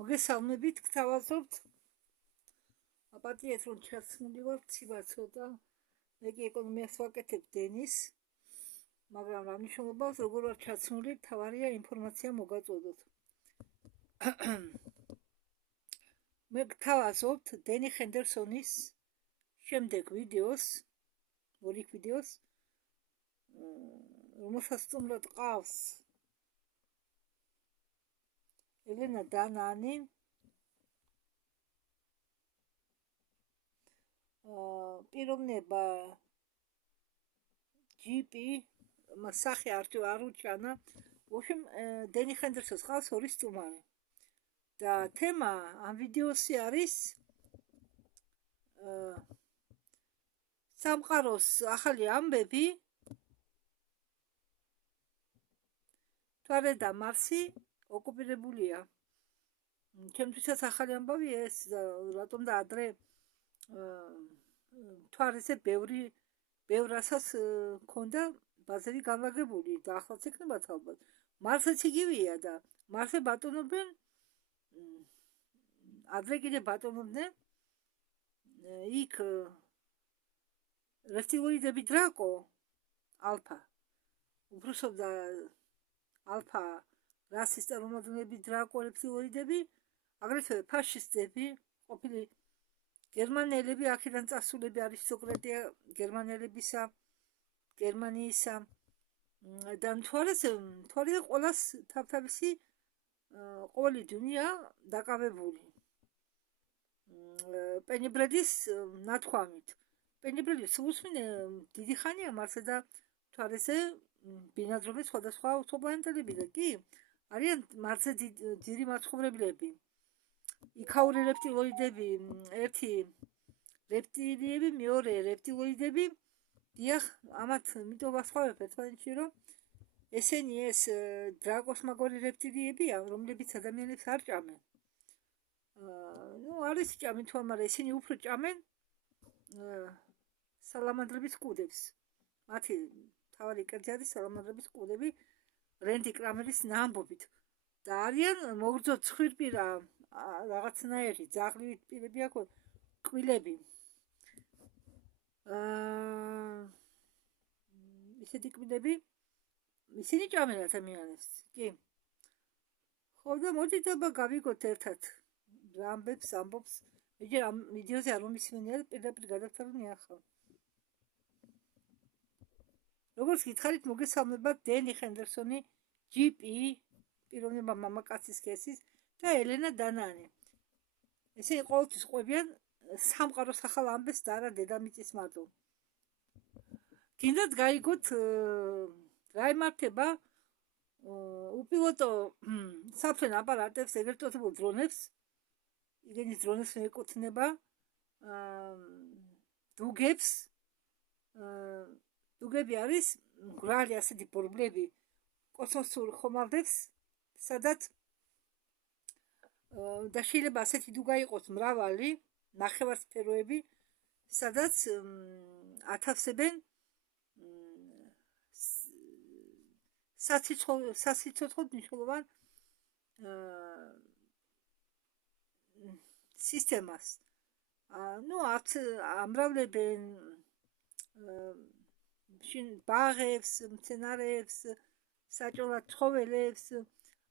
მოგესალმებით, გთავაზობთ. აპატიეთ რომ ჩაცმული ვარ, ცივა ცოტა. მე კი ეკონომიას ვაკეთებ დენის, მაგრამ რა მნიშვნელობა აქვს, როგორ ვარ ჩაცმული, თავარია ინფორმაცია მოგაწოდოთ. მე გთავაზობთ დენი ჰენდერსონის შემდეგ ვიდეოს, ორი ვიდეოს, რომელსაც სტუმრად ყავს ელენა დანანი, პიროვნება GP, სახე არ უჩანა. В общем, დენი ჰენდერსონს ყავს ორი სტუმარი. და თემა ამ ვიდეოსი არის სამყაროს ახალი ამბები, თვარე და მარსი ოკუპირებულია. ჩემთვისაც ახალი ამბავია ეს, რატომ და ადრე თვარეზე ბევრ ასას ქონდა ბაზები განლაგებული და ახლაც ექნებათ ალბათ. მარსიც იგივეა და მარსზე ბატონობენ, ადრე კიდე ბატონობდნენ იქ რეპტილოიდები დრაკო ალფა, უბრალოდ ალფა რასის წარმომადგენლები დრაკო რეპტილოიდები, აგრეთვე ფაშისტები, ყოფილი გერმანელები, აქედან წასულები არისტოკრატია გერმანელებისა, გერმანიისა და თვალზე ყველას თავთავისი ყოველი დუნია დაკავებული. პენიბრედის ნათქვამით. პენიბრედის უსმინე დიდი ხანია მარსზე და თვალზე ბინადრობენ სხვადასხვა უცხოპლანეტელები და კი არიან მარსზე დიდი მაცხოვრებლები. იქაური რეპტილოიდები, ერთი რეპტილიები, მეორე რეპტილოიდები, დიახ, ამათ მიტოვა ვასწავლებ ერთმანეთში, რომ ესენი ეს დრაკოს მაგარი რეპტილიებია, რომლებიც ადამიანებს არ ჭამენ. არის ჭამენ თვალ, მაგრამ ესენი უფრო ჭამენ სალამანდრების კუდებს. მათი თავარი კერძი არის სალამანდრების კუდები, რენდი კრამერის ნაამბობით. და არიან მოგრძო ცხვირპირა რაღაცნაირი ძაღლივით პირები აქვს, კბილები. ისეთი კბილები, ისინი ჭამენ ადამიანებს, კი. ხო და მოდით აბა გავიგოთ ერთად რა ამბებს ამბობს. მეჯერ ამ ვიდეოზე არ მომისმენია, პირდაპირ გადავთვალე ახლა. როგორც გითხარით, მოგესალმებათ, დენი ჰენდერსონი, GP, პიროვნება მამაკაცის ქესის და ელენა დანანი. ესენი ყოველთვის ყვებიან სამყაროს ახალ ამბებს და არა დედამიწის მარტო. გინდათ გაიგოთ რა იმართება უპილოტო საფრენ აპარატებს, ეგრეთ წოდებულ დრონებს, იგენის დრონებს მიეკუთვნება დუგებს. დუგები არის მრგვალი ასეთი ბორბლები კოსმოსურ ხომალდებს, სადაც და შეიძლება ასეთი დუგა იყოს მრავალი, ნახევარსფეროები, სადაც ათავსებენ სასიცოცხლოდ მნიშვნელოვან სისტემას. ამრავლებენ ბაღებს, მცენარეებს, საჭოლად ცხოველებს,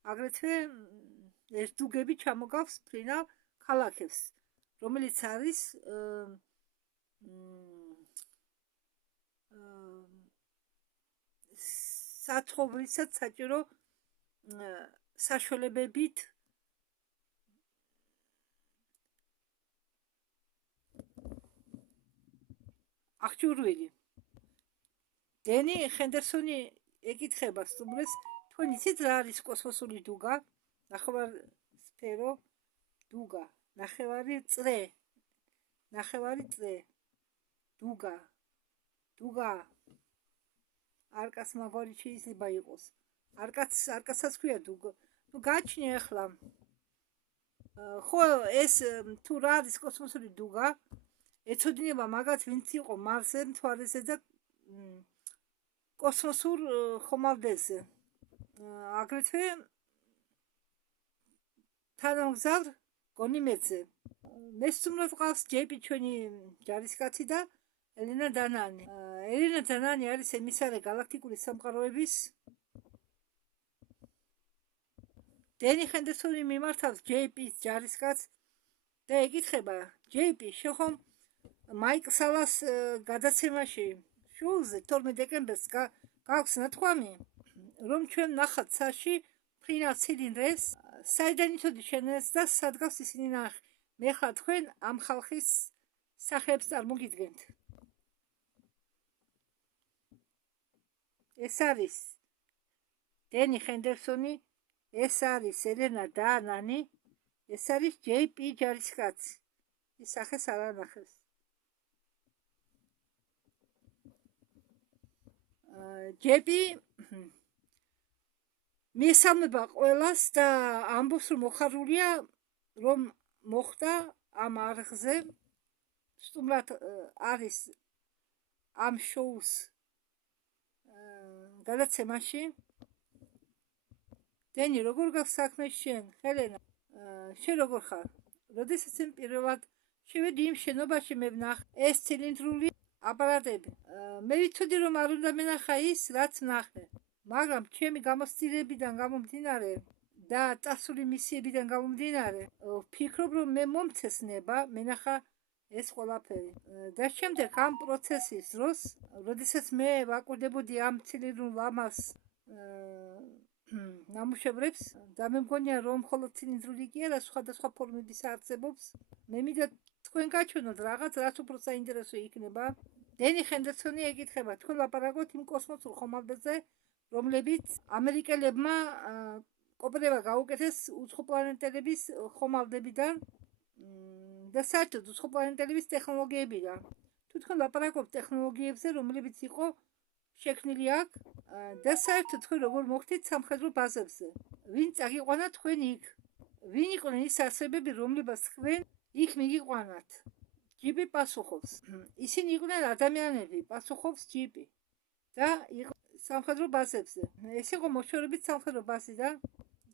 აგრეთვე ეს დუგები ჩამოგავს ფრინავ ქალაქებს, რომელიც არის საცხოვრისად საჭირო საშუალებებით აღჭურვილი. დენი ჰენდერსონი ეკითხება სტუმრებს, თქვენ იცით რა არის კოსმოსური დუგა? ნახევარსფერო დუგა, ნახევარი წრე, დუგა. არკას მაგარი შეიძლება იყოს. არკასაც ქვია დუგა. გაჩნია ახლა. ხო, ეს თუ რა არის კოსმოსური დუგა, ეცოდინება მაგათ, ვინც იყო მარსზე, მთვარეზე და კოსმოსურ ხომალდებზე. აგრეთვე თანამგზავრ გონიმედზე. მესტუმრად ყავს ჯეიპი ჩვენი ჯარისკაცი და ელენა დანანი. ელენა დანანი არის ემისარე galaktikuri სამყაროების. დენი ჰენდერსონი მიმართავს ჯეიპის ჯარისკაცს და ეკითხება ჯეიპი შეხომ მაიკ სალას გადაცემაში შოუზე 12 დეკემბერს გაქვს ნათქვამი რომ ჩვენ ნახავთ საში ფრინავ ცილინდრებს საიდან იცოდი შენ ეს და სადგავს ისინი ნახე მე ხარ თქვენ ამ ხალხის სახეებს წარმოგიდგენთ ეს არის დენი ჰენდერსონი ეს არის ელენა დანანი ეს არის ჯეიპი ჯარისკაცი ის სახეს არ ანახებს ჯეიპი მიესალმება ყველას და ამბობს რომ მოხარულია რომ მოხდა ამ არხზე სტუმრად არის ამ შოუს გადაცემაში დენი როგორ გაქვს საქმე შენ ჰელენა შენ როგორ ხარ როდესაც პირველად შევედი იმ შენობაში მე ვნახე ეს ცილინდრული აპარატები მე ვიცოდი რომ არ უნდა მენახა ის რაც ნახე მაგრამ ჩემი გამოცდილებიდან გამომდინარე და წასული მისიებიდან გამომდინარე ვფიქრობ რომ მე მომცესნება მენახა ეს ყველაფერი და შემდეგ ამ პროცესის დროს როდესაც მე ვაკვირდებოდი ამ ცილინდრულ ლამას ნამუშევრებს და მე მგონია რომ მხოლოდ ცილინდრული კი არა სხვადასხვა ფორმების არსებობს მე მინდა თქვენ გაჩვენოთ რაღაც რაც უფრო საინტერესო იქნება დენი ჰენდერსონი ეკითხება თქვენ ლაპარაკობთ იმ კოსმოსურ ხომალდებზე რომლებიც ამერიკელებმა კოპირება გაუკეთეს უცხოპლანეტელების ხომალდებიდან და საერთოდ უცხოპლანეტელების ტექნოლოგიებიდან თუ თქვენ ლაპარაკობთ ტექნოლოგიებზე რომლებიც იყო შექმნილი აქ და საერთოდ თქვენ როგორ მოხდით სამხედრო ბაზებზე ვინ წაგიყვანა თქვენ იქ ვინ იყვნენ ის არსებები რომლებსაც თქვენ იქ მიგიყვანათ ჯიპი პასუხობს ისინი იყვნენ ადამიანები პასუხობს ჯიპი და სამხედრო ბაზებზე ეს იყო მოშორებით სამხედრო ბაზიდან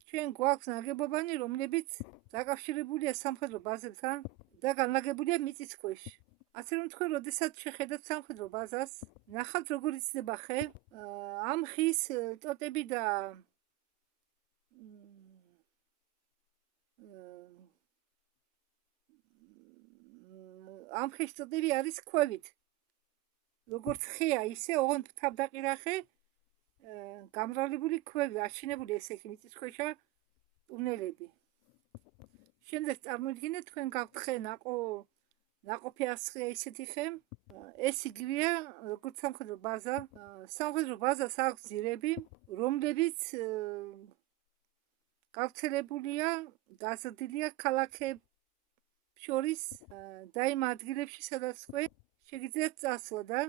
ჩვენ გვაქვს ნაგებობანი რომლებიც დაკავშირებულია სამხედრო ბაზებთან და განლაგებულია მიწის ქვეშ ასე რომ თქვენ როდესაც შეხედათ სამხედრო ბაზას ნახავთ როგორ იცდება ხე ამ ხის ტოტები და ამ ხის ტოტები არის ქვევით როგორც ხეა ისე ოღონდ თავდაყირახე გამრავლებული ქვევი აშენებული ესე კი მიწის ქვეშა ტუნელები შემდეგ წარმოიდგინეთ თქვენ გაქვთ ხე ნაყოფი ასხია ისეთი ხე ეს იგივეა როგორც სამხედრო ბაზა სამხედრო ბაზას აქვს ძირები რომლებიც გავრცელებულია გაზრდილია ქალაქებს შორის და იმ ადგილებში სადაც თქვენ შეგიძლიათ წასვლა და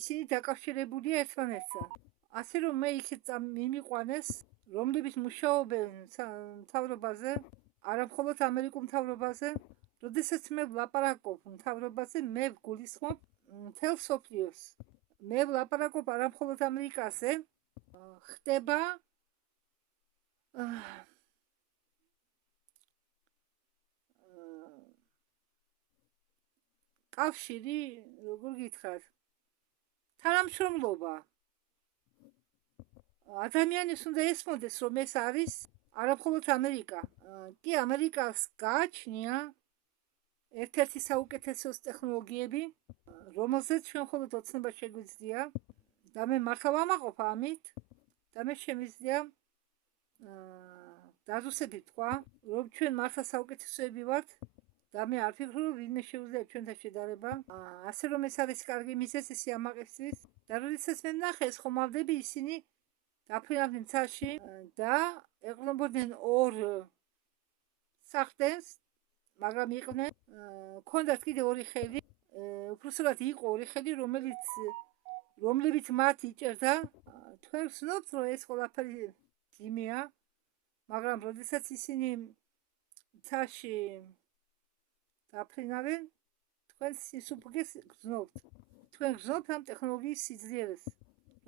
ისინი დაკავშირებულია ერთმანეთთან ასე რომ მე იქით მიმიყვანეს რომლებიც მუშაობენ მთავრობაზე არა მხოლოდ ამერიკულ მთავრობაზე როდესაც მე ვლაპარაკობ მთავრობაზე მე ვგულისხმობ მთელ მსოფლიოს მე ვლაპარაკობ არა მხოლოდ ამერიკაზე ხდება კავშირი როგორ გითხრათ თანამშრომლობა ადამიანის უნდა ესმოდეს რომ ეს არის არა მხოლოდ ამერიკა კი ამერიკას გააჩნია ერთ-ერთი საუკეთესო ტექნოლოგიები რომელზეც ჩვენ მხოლოდ ოცნება შეგვიძლია და მე მართლა ვამაყობ ამით და მე შემიძლია დაზუსტებით თქვა რომ ჩვენ მართლა საუკეთესოები ვართ და მე არ ვფიქრობ რომ ვინმე შეუძლია ჩვენთან შედარება ასე რომ ეს არის კარგი მიზეზი სიამაყისთვის და როდესაც მე ვნახე ეს ხომალდები ისინი დაფრინავდნენ ცაში და ეყრდნობოდნენ ორ სახტენს მაგრამ იყვნენ ქონდათ კიდე ორი ხელი უბრალოდ იყო ორი ხელი რომლებიც მათ იჭერდა თქვენ ვცნობთ რომ ეს ყველაფერი ძიმეა მაგრამ როდესაც ისინი ცაში დაფრინავენ თქვენ სისუფგეს გრძნობთ თქვენ გრძნობთ ამ ტექნოლოგიის სიძლიერეს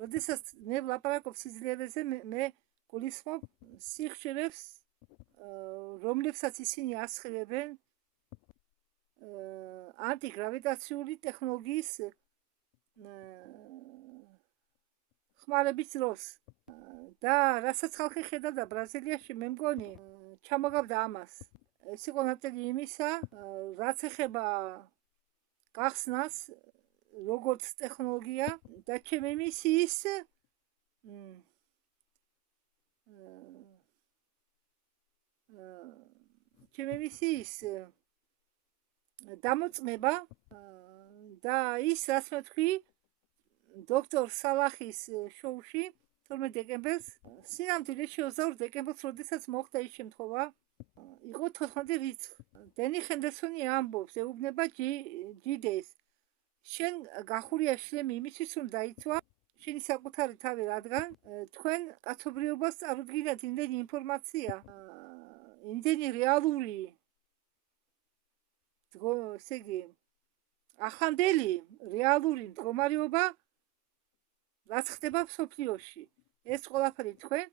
როდესაც მე ვლაპარაკობ სიძლიერეზე მე გულისხმობ სიხშირებს რომლებსაც ისინი ასხივებენ ანტიგრავიტაციული ტექნოლოგიის ხმარების დროს. და რასაც ხალხი ხედავდა ბრაზილიაში, მე მგონი ჩამოგავდა ამას. ეს იყო ნაწილი იმისა, რაც ეხება გახსნას როგორც ტექნოლოგია და ჩემი მისიის დამოწმება და ის რაც მე თქვი დოქტორ სალახის შოუში 12 დეკემბერს სინამდვილეში 22 დეკემბერს როდესაც მოხდა ის შემთხვევა იყო 14 რიცხვი. დენი ჰენდერსონი ამბობს, ეუბნება ჯიდეს. შენ გახურია შლემი იმისთვის, რომ დაიცვა შენი საკუთარი თავი, რადგან თქვენ კაცობრიობას წარუდგინათ იმდენი ინფორმაცია, იმდენი რეალური ესე იგი ახლანდელი რეალური მდგომარეობა რაც ხდება მსოფლიოში. ეს ყველაფერი თქვენ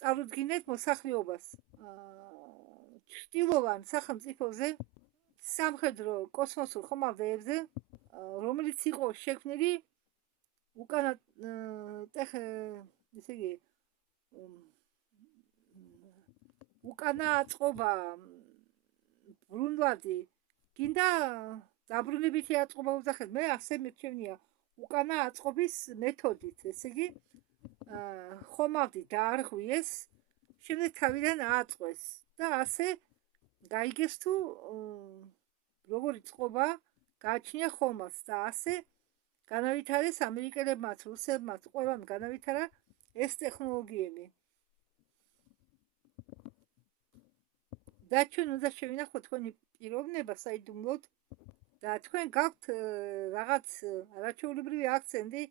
წარუდგინეთ მოსახლეობას. ჩრდილოვან სახელმწიფოზე, სამხედრო კოსმოსურ ხომალდებზე, რომელიც იყო შექმნილი უკანა ესე იგი უკანა აწყობა ბრუნვადი გინდა დაბრუნებითი აწყობა უძახეთ. მე ასე მირჩევნია უკანა აწყობის მეთოდით, ესე იგი ხომალდი დაარღვიეს, შემდეგ თავიდან ააწყვეს და ასე გაიგეს თუ როგორი წყობა გააჩნია ხომალდს და ასე განავითარეს ამერიკელებმაც, რუსებმაც, ყველამ განავითარა ეს ტექნოლოგიები. და ჩვენ უნდა შევინახოთ თქვენი პიროვნება საიდუმლოდ და თქვენ გაქვთ რაღაც არაჩვეულებრივი აქცენტი,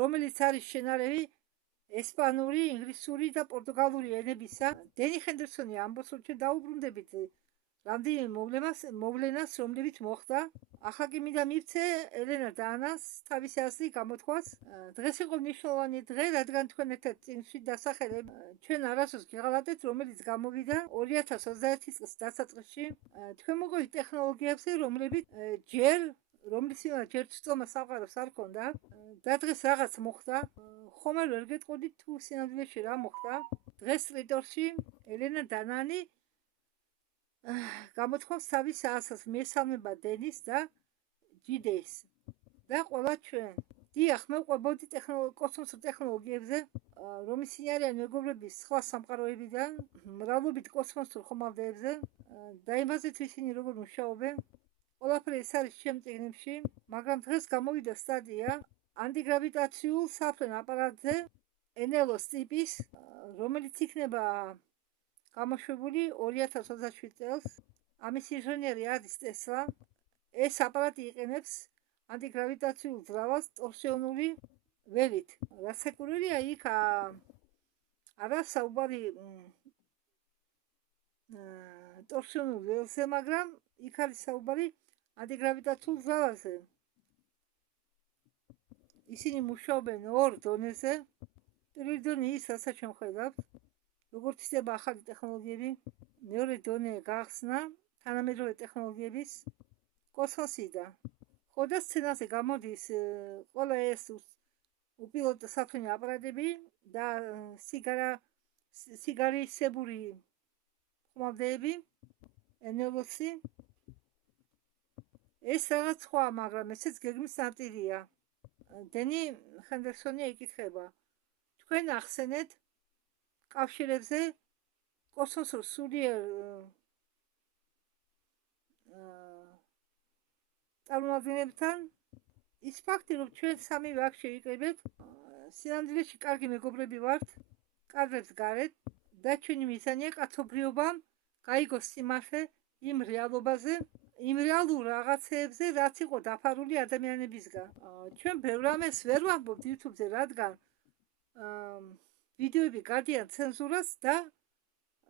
რომელიც არის შენარევი ესპანური, ინგლისური და პორტუგალური ენებისა. დენი ჰენდერსონი ამბობს, რომ ჩვენ დაუბრუნდებით რამდენიმე მოვლენას, რომლებიც მოხდა. ახლა კი მინდა მივცე ელენა და ანას თავისი აზრი გამოთქვას. დღეს იყო მნიშვნელოვანი დღე, რადგან თქვენ ერთად წინში დასახელებ ჩვენ არასოს გიღალატეთ, რომელიც გამოვიდა 2021 წლის დასაწყისში. თქვენ მოგვიყვებით ტექნოლოგიებზე, რომლებიც რომლის ჯერ ცდომა სამყაროს არ ქონდა და დღეს რაღაც მოხდა. ხომ ვერ გეტყოდით თუ სინამდვილეში რა მოხდა. დღეს ტრიტორში ელენა დანანი გამოთქვამს თავის ასას, მიესალმება დენის და ჯიდეს და ყველა ჩვენ. დიახ, მე ვყვებოდი კოსმოსურ ტექნოლოგიებზე, რომის ისინი არიან მეგობრების სხვა სამყაროებიდან, მრავლობით კოსმოსურ ხომალდებზე და იმაზე თუ ისინი როგორ მუშაობენ. ყველაფერი ეს არის ჩემ წიგნებში, მაგრამ დღეს გამოვიდა სტატია ანტიგრავიტაციულ საფრენ აპარატზე NLOS ტიპის, რომელიც იქნება გამოშვებული 2027 წელს. ამის ინჟინერი არის ტესლა. ეს აპარატი იყენებს ანტიგრავიტაციულ ძრავას ტორსიონული ველით. რასაკურველია იქ არა საუბარი ტორსიონულ ველზე, მაგრამ იქ არის საუბარი ანტიგრავიტაციულ ძრავაზე. ისინი მუშაობენ ორ დონეზე. პირველი დონე ის, რასაც ჩვენ ვხედავთ, როგორც ხდება ახალი ტექნოლოგიები, მეორე დონე გახსნა თანამედროვე ტექნოლოგიების კოსმოსიდან. ხო და სცენაზე გამოდის ყველა ეს უპილოტო საფრენი აპარატები და სიგარისებური ხომალდები, NLOS-ი. ეს რაღაც სხვა, მაგრამ ესეც გეგმის ნაწილია. დენი ჰენდერსონი ეკითხება, თქვენ ახსენეთ კავშირებზე კოსმოსურ სულიერ წარმომადგენლებთან ის ფაქტი, რომ ჩვენ სამივე აქ შევიკრიბეთ, სინამდვილეში კარგი მეგობრები ვართ, კადრებს გარეთ და ჩვენი მიზანია კაცობრიობამ გაიგოს სიმართლე იმ რეალობაზე, იმ რეალურ რაღაცეებზე, რაც იყო დაფარული ადამიანებისგან. ჩვენ ბევრ რამეს ვერ ვამბობთ YouTube-ზე, რადგან ვიდეოები გადიან ცენზურას და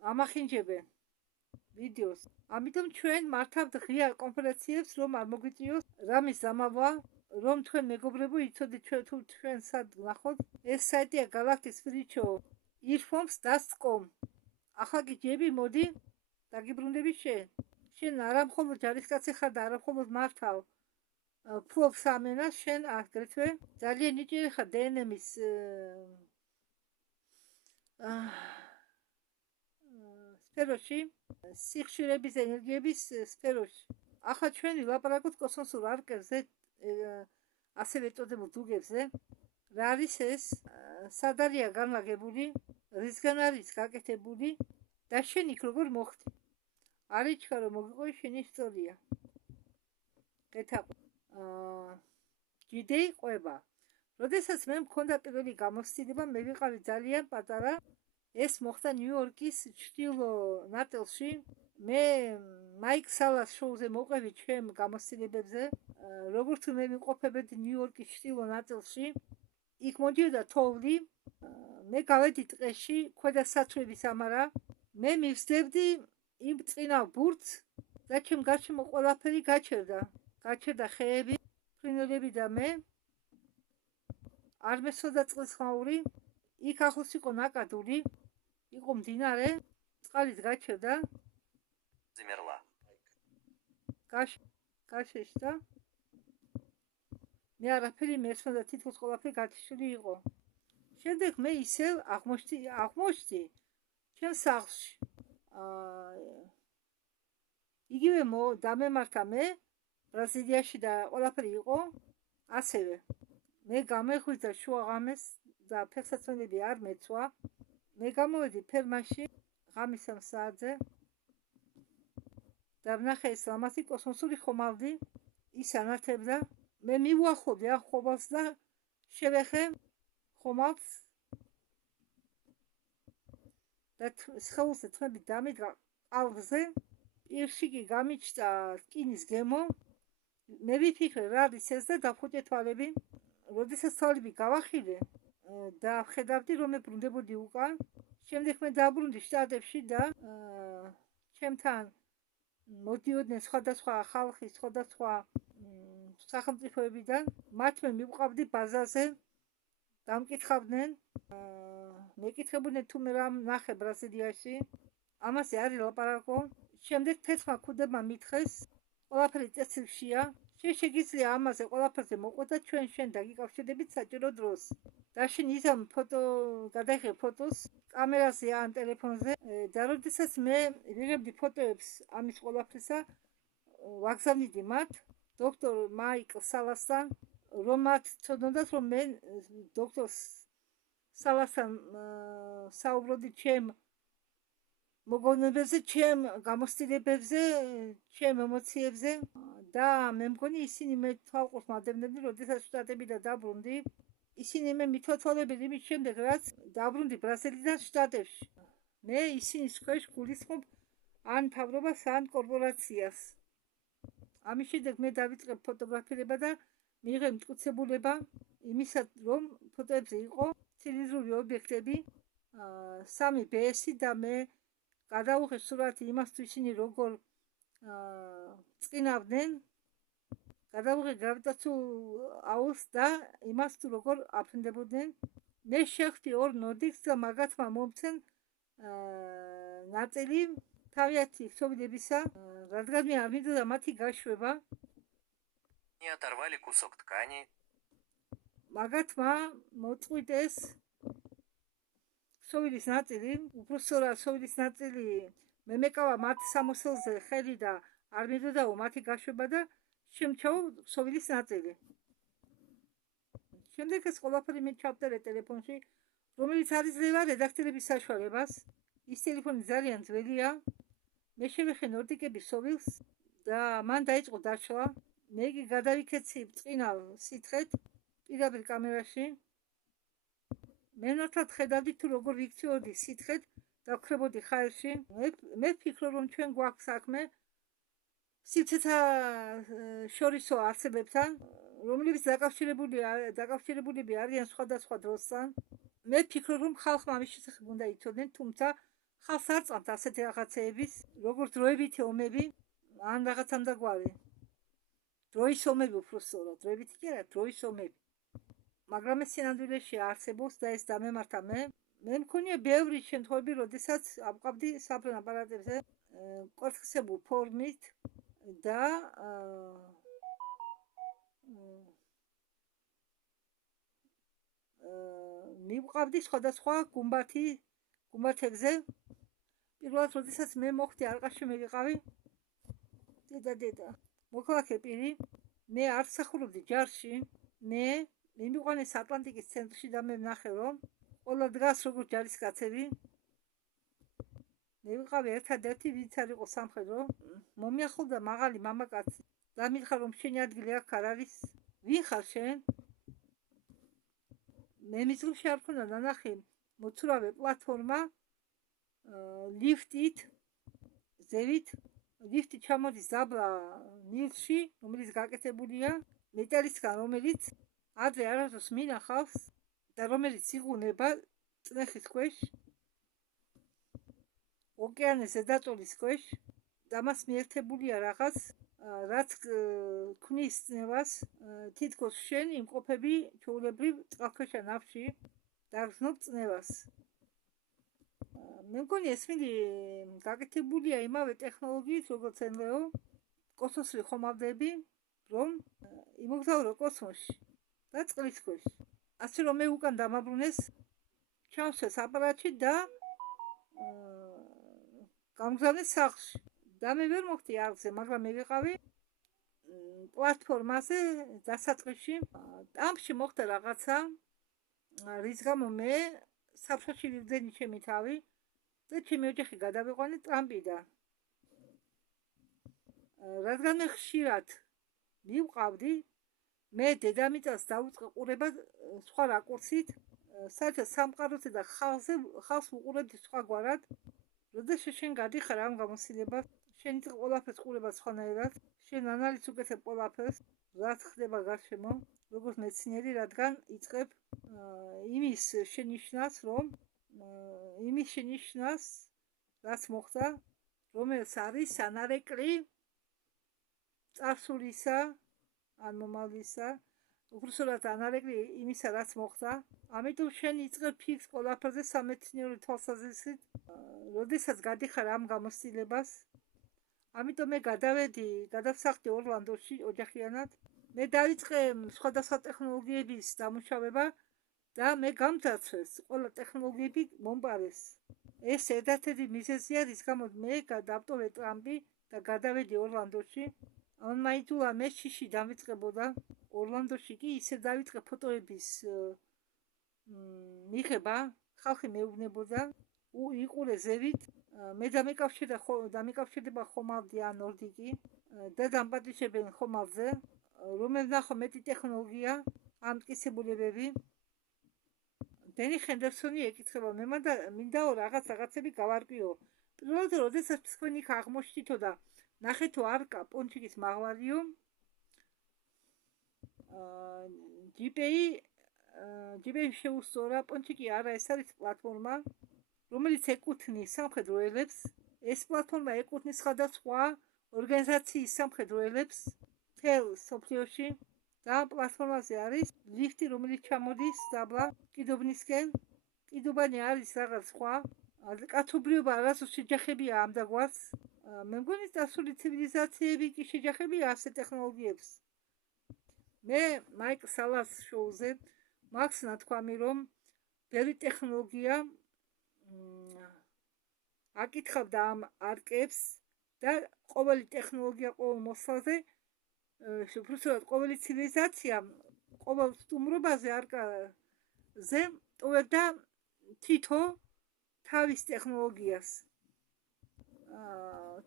ამახინჯებენ ვიდეოს. ამიტომ ჩვენ მართავთ ღია კონფერენციებს, რომ არ მოგვიწიოს რამის დამავლა, რომ თქვენ მეგობრებო იცოდეთ თუ ჩვენ სად ვნახოთ. ეს საიტია galactic spiritual earphones.com. ახლა კი ჯები, მოდი, დაგიბრუნდები შენ. შენ არა მხოლოდ ჯარისკაცი ხარ და არა მხოლოდ მართავ ფლობს ამენას, შენ აგრეთვე ძალიან ნიჭიერი ხარ დნმ-ის სფეროში, სიხშირების ენერგიების სფეროში. ახლა ჩვენი ლაპარაკობთ კოსმოსურ არკებზე, ასევე ეწოდებულ დუგებზე. რა არის ეს? სად არია განლაგებული, რისგან არის გაკეთებული და შენ იქ როგორ მოხდი? არიჩქა რომ მოგიყვე შენი ისტორია. გეთაყვი. ჯიდეი ყვება. როდესაც მე მქონდა პირველი გამოცდილება, მე ვიყავი ძალიან პატარა. ეს მოხდა ნიუ-იორკის ჩრდილო ნაწილში. მე მაიკ სალას შოუზე მოყვევი ჩემ გამოცდილებებზე. როგორც მე ვიმყოფებოდი ნიუ-იორკის ჩრდილო ნაწილში, იქ მოდიოდა თოვლი. მე გავედი ტყეში, ქვედა საცვრების ამარა. მე მივსდებდი იმ წინავ ბურთს და ჩემ გარშემო ყველაფერი გაჩერდა. გაჩერდა ხეები, ფრინველები და მე. არ მესვოდა წყლის ხმაური. იქ ახლოს იყო ნაკადული, იყო მდინარე, წყალიც გაჩერდა. Замерла. გაშეშდა. მე არაფერი მესვოდა, თითქოს ყველაფერი გათიშული იყო. შემდეგ მე ისევ აღმოჩნდი ჩემ სახლში. იგივე დამემართა მე ბრაზილიაში და ყველაფერი იყო ასევე. მე გამეხვიძა შუაღამეს და ფეხსაცმელები არ მეცვა. მე გამოვედი ფერმაში ღამის 3 საათზე და ვნახე ეს ლამაზი კოსმოსური ხომალდი, ის ანათებდა. მე მივუახლოვდი ამ ხომალდს და შევეხე ხომალდს და სხეულზე თმები დამიდგა ყალბზე. პირში კი გამიჩნდა რკინის გემო. მე ვიფიქრე რა არის ეს და დავხუჭე თვალები. როდესაც თვალები გავახილე და ვხედავდი რომ მე ბრუნდებოდი უკან. შემდეგ მე დაბრუნდი შტატებში და ჩემთან მოდიოდნენ სხვადასხვა ხალხი, სხვადასხვა სახელმწიფოებიდან. მათ მე მივყავდი ბაზაზე, დამკითხავდნენ, მეკითხებოდნენ თუ მე რა ნახე ბრაზილიაში. ამაზე არის ლაპარაკო. შემდეგ თეთრმა ქუდებმა მითხეს, ყველაფერი წესრიგშია. შეგიძლია ამაზე ყველაფერზე მოყვება, ჩვენ დაგიკავშირდებით საჭირო დროს. და შენ იზამ ფოტო, გადაიღე ფოტოს კამერაზე ან ტელეფონზე და როდესაც მე ვიღებდი ფოტოებს ამის ყველაფრისა, ვაგზავნიდი მათ დოქტორ მაიკ სალასთან, რომ მათ ცოდნოდათ, რომ მე დოქტორ სალასთან საუბრობდი ჩემ მოგონებებზე, ჩემ გამოცდილებებზე, ჩემ ემოციებზე და მე მგონი ისინი მე თვალყურს მადევნებდნენ, როდესაც შტატებიდან დაბრუნდი. ისინი მე მithოთვალებდნენ იმის შემდეგ, რაც დაბრუნდი ბრაზილიიდან შტატებში. მე ისინის ქვეშ გულისხმობ ან მთავრობას, ან კორპორაციას. ამის შემდეგ მე დავიწყებ ფოტოგრაფირება და მიიღე მტკიცებულება იმისა, რომ ფოტოებზე იყო ცილინდრული ობიექტები, 3 BS და მე გადავუღე სურათი იმას თუ ისინი როგორ წინავდნენ, გადავუღე გრავიტაციულ აუზს და იმას თუ როგორ აფრინდებოდნენ. მე შეხვდი 2 ნოდიკს და მაგათმა მომცენ ნაწილი თავიანთი ქსოვილებისა, რადგან მე არ მინდოდა მათი გაშვება. Не оторвали кусок ткани. მაგათმა მოწყვიტეს ქსოვილის ნაწილი, უბრალოდ ქსოვილის ნაწილი მე მეკავა მათ სამოსელზე ხელი და არ მინდოდაო მათი გაშვება და შემჩაო ქსოვილის ნაწილი. შემდეგ ეს ყველაფერი მე ჩავწერე ტელეფონში, რომელიც არ იძლევა რედაქტორების საშუალებას. ის ტელეფონი ძალიან ძველია. მე შევეხე ნორდიკების ქსოვილს და მან დაიწყო დაშლა. მე კი გადავიქეცი წყინავ სითხეთ პირდაპირ კამერაში. მე ნათლად ხედავდი თუ როგორ ვიქციოდი სითხეთ და ვქრებოდი ხაერში. მე ვფიქრობ რომ ჩვენ გვაქვს საქმე სივრცეთა შორისო არსებებთან, რომლებიც დაკავშირებულები არიან სხვადასხვა დროსთან. მე ვფიქრობ რომ ხალხმა ამის შესახებ უნდა იცოდნენ, თუმცა ხალხს არ წამთ ასეთი რაღაცეების, როგორც დროებითი ომები ან რაღაც ამდაგვარი. დროის ომები უბრალოდ, დროებითი კი არა, დროის ომები. მაგრამ ეს სინამდვილეში არსებობს და ეს დამემართა მე მე მქონია ბევრი შემთხვევები, როდესაც ავყავდი საფრენ აპარატებზე კვერცხისებურ ფორმით და მივყავდი სხვადასხვა გუმბათებზე. პირველად, როდესაც მე მოხდი არყაში მივიყავი, დედა, მოქალაქე პირი, მე არ მსახურობდი ჯარში, მე მიმიყვანეს ატლანტიკის ცენტრში და მე ვნახე, რომ ყველა დგას როგორც ჯარისკაცები. მე ვიყავი ერთადერთი, ვინც არ იყო სამხედრო. მომიახლოვდა მაღალი მამაკაცი და მითხრა, რომ შენი ადგილი აქ არ არის. ვინ ხარ შენ? მე მიზღში არ მქონდა ნანახი მოცურავე პლატფორმა ლიფტით, ზევით. ლიფტი ჩამოდის დაბლა ნილსში, რომელიც გაკეთებულია მეტალისგან, რომელიც ადრე არასდროს მინახავს და რომელიც იღუნება წნეხის ქვეშ, ოკეანის ზედაწოლის ქვეშ და მას მიერთებულია რაღაც, რაც ქმნის წნევას, თითქოს შენ იმყოფები ჩვეულებრივ წყალქვეშა ნავში და გრძნობ წნევას. მე მგონი ესმილი გაკეთებულია იმავე ტექნოლოგიით, როგორც NLO, კოსმოსური ხომალდები, რომ იმოგზაურო კოსმოსში და წყლის ქვეშ. ასე რომ მე უკან დამაბრუნეს, ჩავსვეს აპარატში და გამგზავნეს სახლში. და მე ვერ მოხდი არხზე, მაგრამ მე ვიყავი პლატფორმაზე დასაწყისში. ტამპში მოხდა რაღაცა, რის გამო მე საფრთხეში ვიძენი ჩემი თავი და ჩემი ოჯახი გადავიყვანე ტრამპიდან. რადგან მე ხშირად მივყავდი, მე დედამიწას დავუწყე ყურება სხვა რაკურსით, საერთოდ სამყაროზე და ხალხს ვუყურებდი სხვაგვარად. როდესაც შენ გადიხარ ამ გამოცდილებას, შენ იწყებ ყველაფერს ყურება სხვანაირად, შენ ანალიზს უკეთებ ყველაფერს, რაც ხდება გარშემო, როგორც მეცნიერი, რადგან იწყებ იმის შენიშვნას, რაც მოხდა, რომელიც არის ანარეკლი წარსულისა, ან მომავლისა, უბრალოდ ანარეკლი იმისა, რაც მოხდა. ამიტომ შენ იწყებ ფიქრს ყველაფერზე სამეცნიერო თვალსაზრისით, როდესაც გადიხარ ამ გამოცდილებას. ამიტომ მე გადავსახლდი ორლანდოში ოჯახიანად. მე დავიწყე სხვადასხვა ტექნოლოგიების დამუშავება და მე გამძარცვეს ყველა ტექნოლოგიები მომპარეს. ეს ერთადერთი მიზეზია, რის გამო მე დავტოვე ტრამპი და გადავედი ორლანდოში. ან მაითულა მე შიში დავიწყებოდა ორლანდოში კი ისე დავიწყე ფოტოების მიღება, ხალხი მეუბნებოდა, იყურე ზევით, მე დამიკავშირდება ხომალდი ან ნორდიკი და დამპატიჟებენ ხომალდზე, რომ მე ვნახო მეტი ტექნოლოგია, ამტკიცებულებები. დენი ჰენდერსონი ეკითხება, მე მინდაო რაღაცები გავარკვიო. პირველად, როდესაც თქვენ იქ აღმოჩნდითო და ნახეთო არკა პონჩიკის მაღვარიო, ჯიპეი შეუსწორა, პონჩიკი არა, ეს არის პლატფორმა, რომელიც ეკუთვნის სამხედრო ელებს. ეს პლატფორმა ეკუთვნის სხვადასხვა ორგანიზაციის სამხედრო ელებს მთელ მსოფლიოში და პლატფორმაზე არის ლიფტი, რომელიც ჩამოდის დაბლა კიდობნისკენ. კიდობანი არის რაღაც სხვა, კაცობრიობა არასდროს შეჯახებია ამ დაგვარს. მე მგონი წარსული ცივილიზაციები კი შეჯახებია ასე ტექნოლოგიებს. მე მაიკ სალას შოუზე მაქვს ნათქვამი, რომ ბევრი ტექნოლოგია აკითხავდა ამ არკებს და ყოველი ტექნოლოგია ყოველ მოსვლაზე, უბრალოდ ყოველი ცივილიზაცია ყოველ სტუმრობაზე არკაზე ტოვებდა თითო თავის ტექნოლოგიას.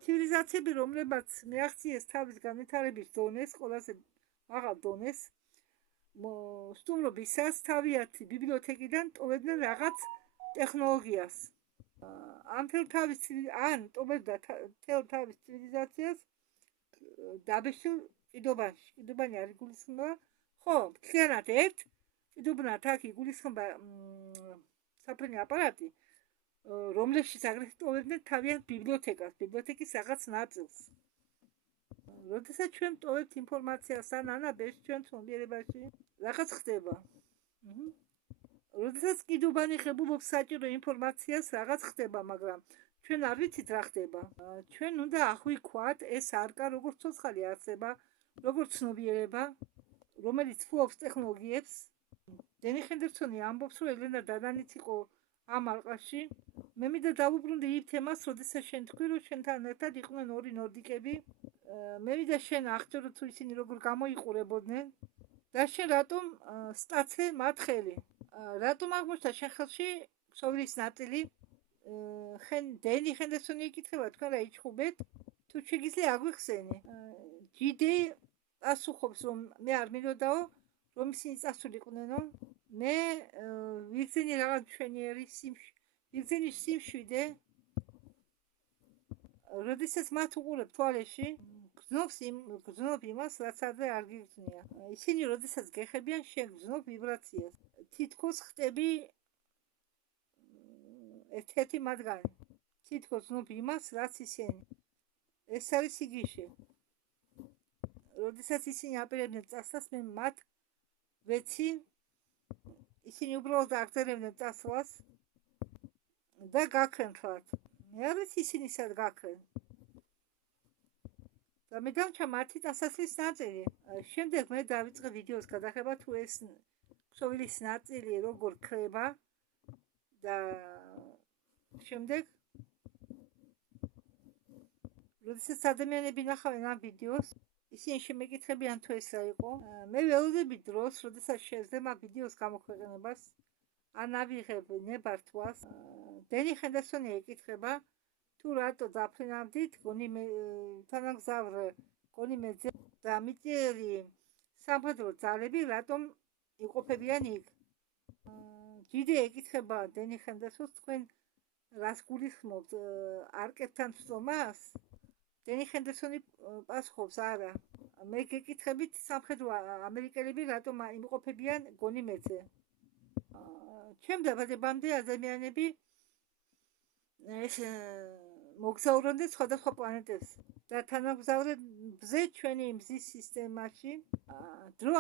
ცივილიზაციები, რომლებაც მიაღწიეს თავის განვითარების დონეს, ყველაზე მაღალ დონეს, სტუმრობისას თავიანთი ბიბლიოთეკიდან ტოვებდნენ რაღაც ტექნოლოგიას. ამ ტოვებდა თელ თავის ცივილიზაციას დაბეშილ კიდობანში. კიდობანი არ იგულისხმება, ხო, მთლიანად კიდობნად აქ იგულისხმება საფრენი აპარატი, რომლებშიც აგრეთვე ტოვებდნენ თავიანთ ბიბლიოთეკის რაღაც ნაწილს. როდესაც ჩვენ ტოვებთ ინფორმაციას ან ანაბეჭდს ჩვენ ცნობიერებაში, რაღაც ხდება. როდესაც კიდუბანი ღებულობს საჭირო ინფორმაციას, რაღაც ხდება, მაგრამ ჩვენ არ ვიცით რა ხდება. ჩვენ უნდა აღვიქვათ ეს არკა როგორც ცოცხალი არსება, როგორც ცნობიერება, რომელიც ფლობს ტექნოლოგიებს. დენი ჰენდერსონი ამბობს, რომ ელენა დადანიც იყო ამ ალყაში. მე მინდა დავუბრუნდე იმ თემას, როდესაც შენ თქვი, რომ შენთან ერთად იყვნენ ორი ნორდიკები. მე მინდა შენ აღწერო, თუ ისინი როგორ გამოიყურებოდნენ და შენ რატომ სტაცე მათ ხელი. რატომ აღმოჩნდა შენ ხელში ქსოვილის ნაწილი? დენი ჰენდერსონი იკითხება, თქვენ რა იჩხუბეთ? თუ შეგიძლია აგვიხსენი. ჯიდე პასუხობს, რომ მე არ მინდოდაო, რომ ისინი წასულიყვნენო. მე ვიგზენი რაღაც მშვენიერი ვიგზენი სიმშვიდე. როდესაც მათ უყურებ თვალეში, გრძნობ იმას, რაც ადრე არ გიგრძნია. ისინი როდესაც გეხებიან, შენ გრძნობ ვიბრაციას. თითქოს ხტები ერთ-ერთი მათგანი. თითქოს გრძნობ იმას, რაც ისინი. ეს არის იგიში. როდესაც ისინი აპირებდნენ წასვლას, მე მათ ვეცი, ისინი უბრალოდ აგრძელებდნენ წასვლას და გაქრენ თვათ. მე არ ვიცი ისინი სად გაქრენ. და მე დამჩა მათი დასასვლის ნაწილი. შემდეგ მე დავიწყე ვიდეოს გადაღება, თუ ეს ქსოვილის ნაწილი როგორ ქრება და შემდეგ როდესაც ადამიანები ნახავენ ამ ვიდეოს, ისინი შემეკითხებიან თუ ეს რა იყო. მე ველოდები დროს, როდესაც შევძებ ამ ვიდეოს გამოქვეყნებას, ან ავიღებ ნებართვას, დენი ჰენდერსონი ეკითხება, თუ რატო დაფრინავდით თანამგზავრ გონიმეძე და მიწიერი სამხედრო ძალები რატომ იყოფებიან იქ. ჯიდე ეკითხება დენი ჰენდერსონს, თქვენ რას გულისხმობთ, არკებთან ვსწომას? დენი ჰენდერსონი პასუხობს, არა. მე გეკითხებით, სამხედრო ამერიკელები რატომ იმყოფებიან გონიმეძე. ჩემ დაბადებამდე ადამიანები ეს მოგზაურობდნენ სხვადასხვა პლანეტებს და თანამგზავრებზე ჩვენი მზის სისტემაში დრო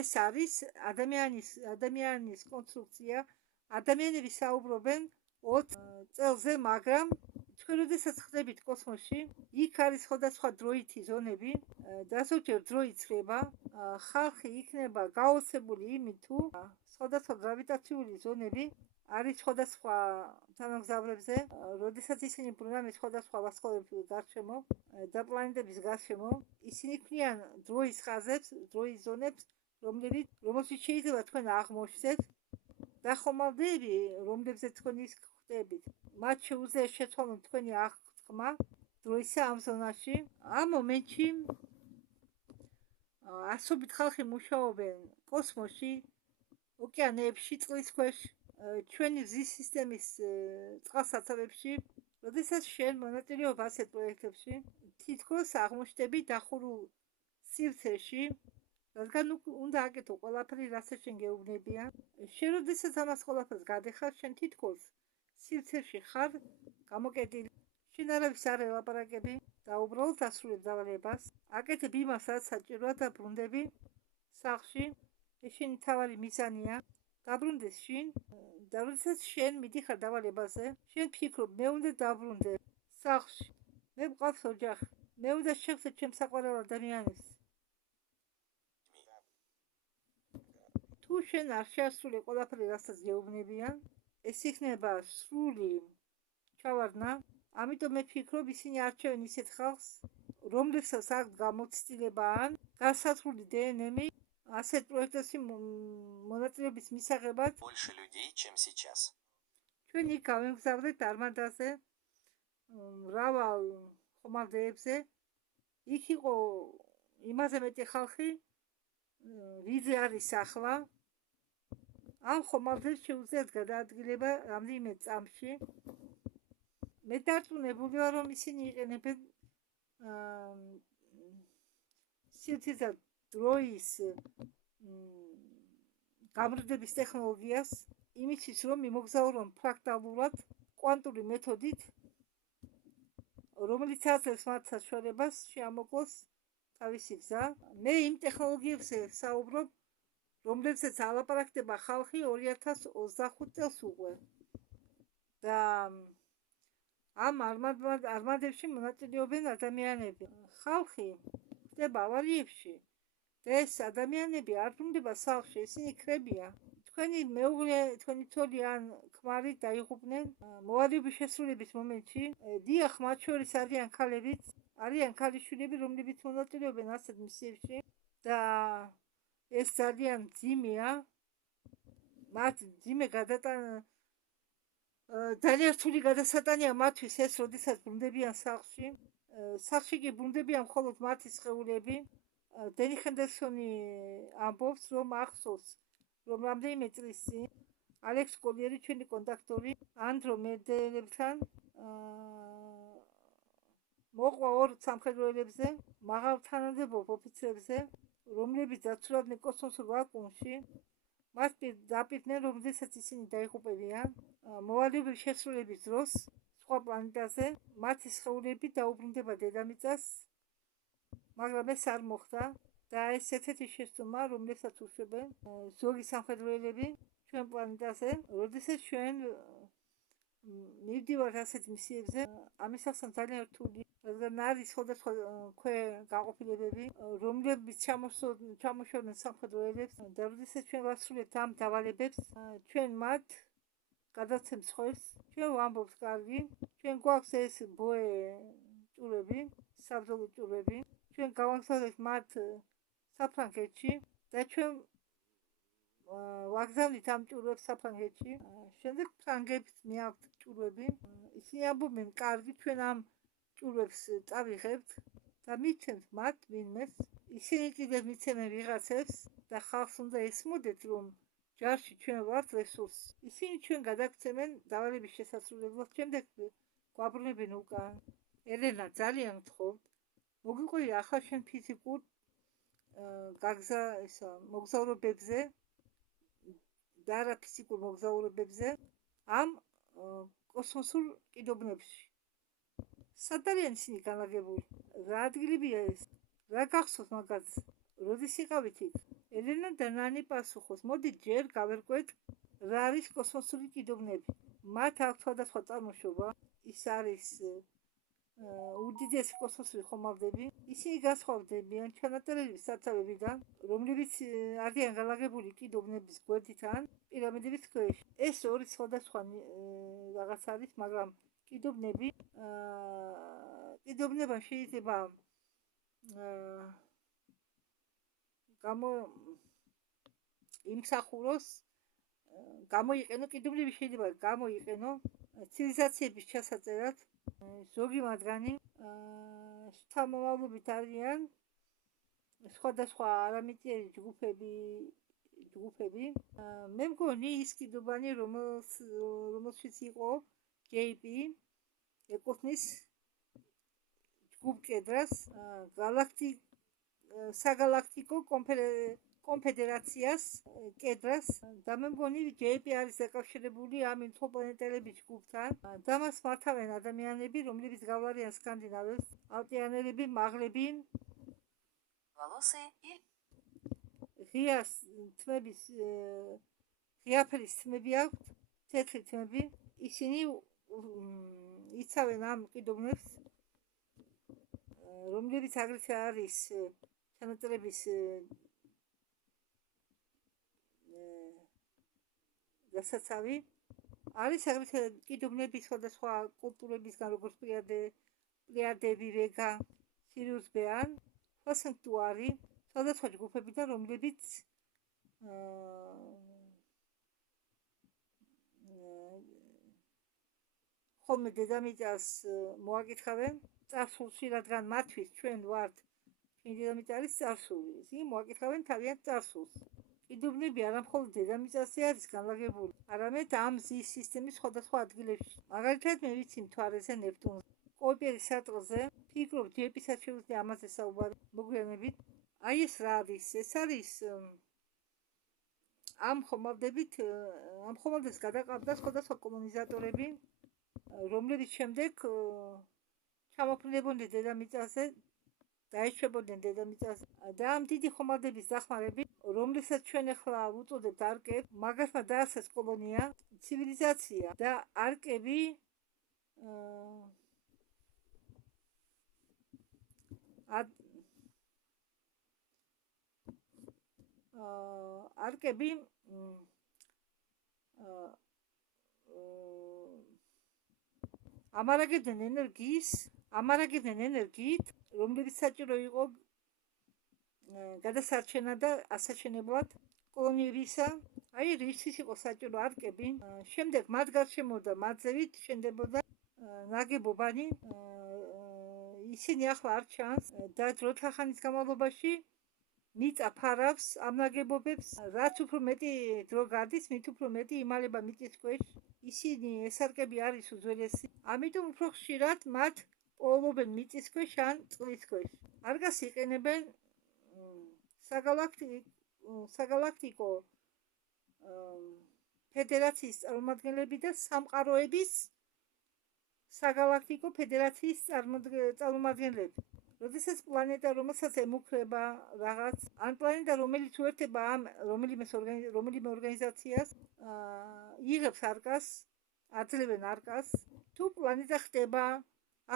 ეს არის ადამიანის კონსტრუქცია. ადამიანები საუბრობენ 20 წელზე, მაგრამ თქვენ როდესაც ხდებით კოსმოსში, იქ არის სხვადასხვა დროითი ზონები და ზოგჯერ დრო იცვლება, ხალხი იქნება გაოცებული იმით, თუ სხვადასხვა გრავიტაციული ზონები არის სხვადასხვა თანამგზავრებზე, როდესაც ისინი ბრუნავენ სხვადასხვა ვარსკვლავების გარშემო და პლანეტების გარშემო, ისინი ქმნიან დროის ხაზებს, დროის ზონებს, რომელშიც შეიძლება თქვენ აღმოჩნდეთ და ხომალდები, რომლებზეც თქვენ ის ხდებით, მათ შეუძლია შეცვალონ თქვენი აღთქმა დროისა ამ ზონაში. ამ მომენტში ასობით ხალხი მუშაობენ კოსმოსში, ოკეანეებში, წყლის ქვეშ, ჩვენი მზის სისტემის წყალსაცავებში. როდესაც შენ მონაწილეობ ასეთ პროექტებში, თითქოს აღმოჩნდები დახურულ სივრცეში, რადგან უნდა აკეთო ყველაფერი, რასაც შენ გეუბნებია. შენ როდესაც ამას ყველაფერს გადეხარ, შენ თითქოს სივრცეში ხარ გამოკეტილი. შენ არავის არ ელაპარაკები და უბრალოდ ასრულებ დავალებას. აკეთებ იმას, რაც საჭიროა და ბრუნდები სახლში. ეს შენი მთავარი მიზანია. დაბრუნდეს შინ და როდესაც შენ მიდიხარ დავალებაზე, შენ ფიქრობ, მე უნდა დაბრუნდე სახლში. მე მყავს ოჯახი. მე უნდა შევხვდე ჩემ საყვარელ ადამიანებს. თუ შენ არ შეასრულე ყველაფერი, რასაც გეუბნებიან, ეს იქნება სრული ჩავარდნა. ამიტომ მე ვფიქრობ, ისინი არჩევენ ისეთ ხალხს, რომლებსაც აქვს გამოცდილება ან გასათვლილი დნმ ასეთ პროექტებში მონაწილეობის მისაღებად. Больше людей, чем сейчас. ჩვენ იქ გავემგზავრეთ არმადაზე, მრავალ ხომალდებზე. იქ იყო იმაზე მეტი ხალხი, ვიზე არის ახლა. ამ ხომალდებს შეუძლიათ გადაადგილება რამდენიმე წამში. მე დარწმუნებული ვარ, რომ ისინი იყენებენ სივრცის და დროის გამრიდების ტექნოლოგიას, იმისთვის, რომ იმოგზაურონ ფრაქტალურად, კვანტური მეთოდით, რომელიც აძლევს მათ საშუალებას შეამოკლოს თავისი გზა. მე იმ ტექნოლოგიებზე საუბრობ, რომლებსაც ალაპარაკდება ხალხი 2025 წელს უკვე. და ამ არმადებში მონაწილეობენ ადამიანები. ხალხი ხდება ავარიებში და ეს ადამიანები არ ბრუნდება სახლში, ისინი ქრებიან. თქვენი მეუღლე, თქვენი ცოლი ან ქმარი დაიღუპნენ მოვალეობის შესრულების მომენტში. დიახ, მათ შორის არიან ქალებიც, არიან ქალიშვილები, რომლებიც მონაწილეობენ ასეთ მისიებში და ეს ძალიან მძიმეა. მათ მძიმე ძალიან რთული გადასატანია მათთვის ეს, როდესაც ბრუნდებიან სახლში. სახლში კი ბრუნდებიან მხოლოდ მათი სხეულები. დენი ჰენდერსონი ამბობს, რომ ახსოვს, რომ რამდენიმე წლის წინ ალექს კოლიერი, ჩვენი კონტაქტორი ანდრომედებთან მოყვა ორ სამხედროელებზე, მაღალ თანამდებობ ოფიცრებზე, რომლებიც დაცურავდნენ კოსმოსურ ვაკუუმში. მას დაპირდნენ, რომ როდესაც ისინი დაიღუპებიან მოვალეობის შესრულების დროს სხვა პლანეტაზე, მათი სხეულები დაუბრუნდება დედამიწას, მაგრამ ეს არ მოხდა და ეს ერთ-ერთი შეცდომა, რომლებსაც უშვებენ ზოგი სამხედროელები ჩვენ პლანეტაზე, როდესაც ჩვენ მივდივართ ასეთ მისიებზე. ამის ახსნა ძალიან რთული, რადგან არის სხვადასხვა გაყოფილებები, რომლებიც ჩამოშორდნენ სამხედროელებს და როდესაც ჩვენ ვასრულებთ ამ დავალებებს, ჩვენ მათ გადავცემთ სხვებს, ჩვენ ვამბობთ კარგი, ჩვენ გვაქვს ეს ბოე ჭურები, საბრძოლო ჭურები, ჩვენ გავაგზავნეთ მათ საფრანგეთში და ჩვენ ვაგზავნით ამ ჭურვებს საფრანგეთში. შემდეგ ფრანგებს მიაქვთ ჭურვები, ისინი ამბობენ კარგი, ჩვენ ამ ჭურვებს წავიღებთ და მიცემთ მათ ვინმეს. ისინი კიდევ მიცემენ ვიღაცებს და ხალხს უნდა ესმოდეთ, რომ ჯარში ჩვენ ვართ რესურსი. ისინი ჩვენ გადაგცემენ დავალების შესასრულებლად, შემდეგ გვაბრუნებენ უკან. ელენა, ძალიან გთხოვთ, მოგიყვი ახლა შენ ფიზიკურ მოგზაურობებზე და არა ფიზიკურ მოგზაურობებზე ამ კოსმოსურ კიდობნებში. სად არიან ისინი განლაგებული? რა ადგილებია ეს? რა გახსოვთ მაგაც? როდის იყავით იქ? ელენა და ნანი პასუხობს, მოდი ჯერ გავერკვეთ რა არის კოსმოსური კიდობნები. მათ აქვს სხვადასხვა წარმოშობა, ის არის უდიდესი კოსმოსური ხომალდები. ისინი განსხვავდებიან ჩანაწერების საცავებიდან, რომლებიც არიან განლაგებული კიდობნების გვერდით ან პირამიდების ქვეშ. ეს ორი სხვადასხვა რაღაც არის, მაგრამ კიდობნება შეიძლება იმსახუროს, გამოიყენო, კიდობნები შეიძლება გამოიყენო ცივილიზაციების ჩასაწერად. ზოგი მათგანი შთამომავლობით არიან სხვადასხვა არამეტიერი ჯგუფები. მე მგონი ის კიდობანი, რომელშიც იყო JP, ეკუთვნის ჯგუფ კედრას, საგალაქტიკო კონფედერაციას კედრას და მე მგონი JP არის დაკავშირებული ამ ინფოპლანეტელების ჯგუფთან და მას მართავენ ადამიანები, რომლებიც გავლარიან სკანდინავებს, ალტიანელები, მაღლები, ღიაფერის თმები აქვთ, თეთრი თმები. ისინი იცავენ ამ კიდობნებს, რომლებიც აგრეთვე არის ჩანაწერების დასაცავი. არის აგრეთვე კიდობნები სხვადასხვა კულტურებისგან, როგორც პლიადები, ვეგა, სირიუს ბე ან ფასანქტუარი, სხვადასხვა ჯგუფებიდან, რომლებიც ხოლმე დედამიწას მოაკითხავენ წარსულში, რადგან მათთვის ჩვენ ვართ, ჩვენი დედამიწა არის წარსული, ისინი მოაკითხავენ თავიანთ წარსულს. კიდობნები არა მხოლოდ დედამიწაზე არის განლაგებული, არამედ ამ მზის სისტემის სხვადასხვა ადგილებში. მაგალითად, მე ვიცი მთვარეზე, ნეპტუნზე, კუიპერის სარტყელზე, ფიქრობ JP-საც შეუძლია ამაზე საუბარი მოგვიანებით. აი ეს რა არის? ეს არის ამ ხომალდებს გადაყავდა სხვადასხვა კოლონიზატორები, რომლებიც შემდეგ ჩამოფრინდებოდნენ დედამიწაზე დაეშვებოდნენ დედამიწას და ამ დიდი ხომალდების დახმარებით, რომლესაც ჩვენ ახლა ვუწოდებთ არკებს, მაგასმა დაასხეს კოლონია, ცივილიზაცია და არკები არკები ამარაგებდნენ ენერგიით, რომლებიც საჭირო იყო გადასარჩენა და ასაჩენებლად კოლონიებისა. აი რისთვის იყო საჭირო არკები. შემდეგ მათ გარშემო და მათზევით შენდებოდა ნაგებობანი. ისინი ახლა არ ჩანს და დროთა ხანის განმავლობაში მიწა ფარავს ამ ნაგებობებს. რაც უფრო მეტი დრო გადის, მით უფრო მეტი იმალება მიწის ქვეშ. ისინი ეს არკები არის უძველესი. ამიტომ უფრო ხშირად მათ პოულობენ მიწის ქვეშ ან წყლის ქვეშ. არკას იყენებენ საგალაქტიკო ფედერაციის წარმომადგენლები და სამყაროების საგალაქტიკო ფედერაციის წარმომადგენლები. როდესაც პლანეტა, რომელსაც ემუქრება რაღაც, ან პლანეტა, რომელიც უერთდება ამ რომელიმე ორგანიზაციას, იღებს არკას, აძლევენ არკას, თუ პლანეტა ხდება